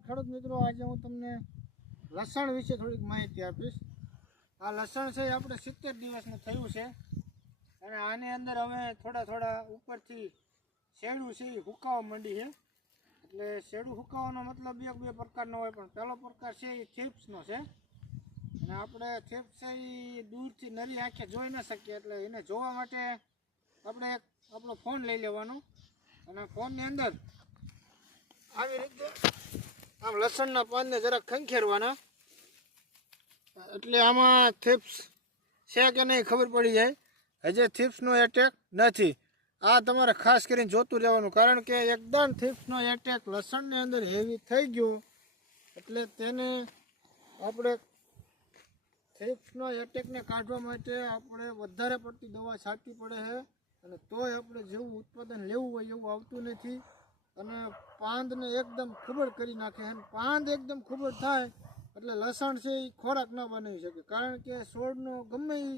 ખેડૂત મિત્રો, આજે હું તમને લસણ વિશે થોડીક માહિતી આપીશ. આ લસણ છે એ આપણે 70 દિવસનું થયું છે અને આની અંદર હવે થોડા ઉપરથી શેડું છે એ હુકાવા માંડી છે. એટલે શેડું હુકાવાનો મતલબ બે પ્રકારનો હોય, પણ પહેલો પ્રકાર છે એ થીપ્સનો છે. અને આપણે થીપ્સ છે એ દૂરથી નરી આંખે જોઈ ન શકીએ, એટલે એને જોવા માટે આપણે આપણો ફોન લઈ લેવાનો અને ફોનની અંદર આવી રીતે આમ લસણના પાનને જરાક ખંખેરવાના, એટલે આમાં થીપ્સ છે કે નહીં ખબર પડી જાય. હજી થીપ્સનો એટેક નથી. આ તમારે ખાસ કરીને જોતું રહેવાનું, કારણ કે એકદમ થીપ્સનો એટેક લસણની અંદર હેવી થઈ ગયો એટલે તેને આપણે થીપ્સનો એટેકને કાઢવા માટે આપણે વધારે પડતી દવા છાંટવી પડે છે. અને તોય આપણે જેવું ઉત્પાદન લેવું હોય એવું આવતું નથી અને પાંદને એકદમ ખુબડ કરી નાખે. અને પાંદ એકદમ ખુબડ થાય એટલે લસણ છે એ ખોરાક ન બનાવી શકે, કારણ કે છોડનો ગમે એ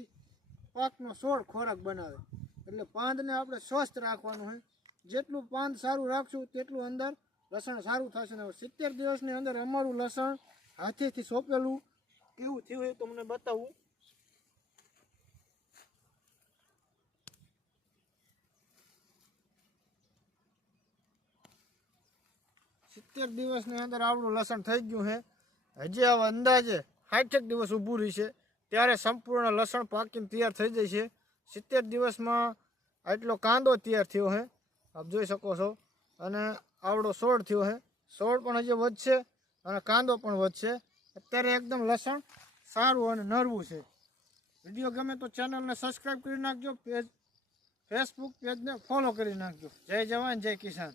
પાકનો છોડ ખોરાક બનાવે. એટલે પાંદને આપણે સ્વસ્થ રાખવાનું હોય. જેટલું પાંદ સારું રાખશું તેટલું અંદર લસણ સારું થશે. ને 70 દિવસની અંદર અમારું લસણ હાથેથી સોંપેલું કેવું થયું એ તમને બતાવું. સિત્તેર દિવસની અંદર આપણું લસણ થઈ ગયું છે. હજી હવે અંદાજે 60 દિવસ ઊભું રહેશે ત્યારે સંપૂર્ણ લસણ પાકીને તૈયાર થઈ જાય છે. 70 દિવસમાં આટલો કાંદો તૈયાર થયો છે, આપ જોઈ શકો છો. અને આવડો છોડ થયો છે. છોડ પણ હજી વધશે અને કાંદો પણ વધશે. અત્યારે એકદમ લસણ સારું અને નરવું છે. વિડીયો ગમે તો ચેનલને સબસ્ક્રાઈબ કરી નાખજો, ફેસબુક પેજને ફોલો કરી નાખજો. જય જવાન જય કિસાન.